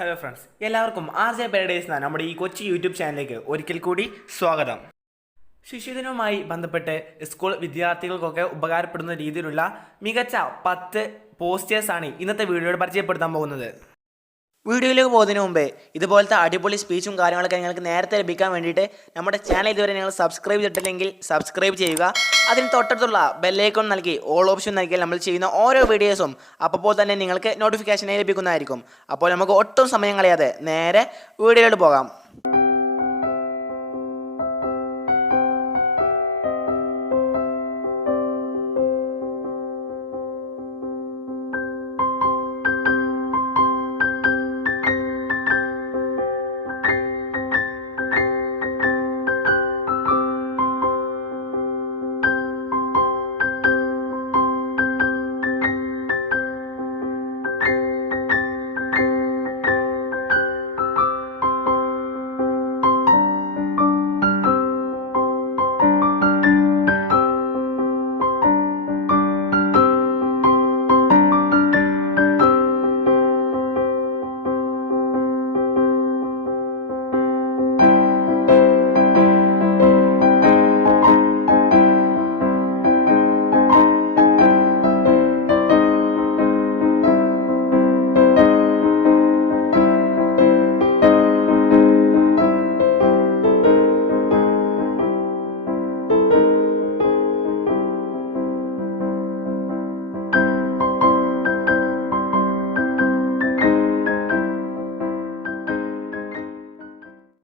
Hello friends, എല്ലാവർക്കും RJ paradise എന്ന നമ്മുടെ ഈ കൊച്ചു യൂട്യൂബ് ചാനലിലേക്ക് ഒരിക്കൽ കൂടി സ്വാഗതം. ശിശുദിനവുമായി ബന്ധപ്പെട്ട് സ്കൂൾ വിദ്യാർത്ഥികൾക്കൊക്കെ ഉപകാരപ്പെടുന്ന രീതിയിലുള്ള മികച്ച 10 പോസ്റ്റേഴ്സാണ് ഇന്നത്തെ വീഡിയോയിൽ പരിചയപ്പെടുത്താൻ പോകുന്നത്. വീഡിയോയിലേക്ക് പോകുന്നതിന് മുമ്പേ ഇതുപോലത്തെ അടിപൊളി സ്പീച്ചും കാര്യങ്ങളൊക്കെ നിങ്ങൾക്ക് നേരത്തെ ലഭിക്കാൻ വേണ്ടിയിട്ട് നമ്മുടെ ചാനൽ ഇതുവരെ നിങ്ങൾ സബ്സ്ക്രൈബ് ചെയ്തിട്ടില്ലെങ്കിൽ സബ്സ്ക്രൈബ് ചെയ്യുക. അതിന് തൊട്ടടുത്തുള്ള ബെല്ലൈക്കൺ നൽകി ഓൾ ഓപ്ഷൻ നൽകിയാൽ നമ്മൾ ചെയ്യുന്ന ഓരോ വീഡിയോസും അപ്പോൾ തന്നെ നിങ്ങൾക്ക് നോട്ടിഫിക്കേഷനായി ലഭിക്കുന്നതായിരിക്കും. അപ്പോൾ നമുക്ക് ഒട്ടും സമയം കളയാതെ നേരെ വീഡിയോയിലോട്ട് പോകാം.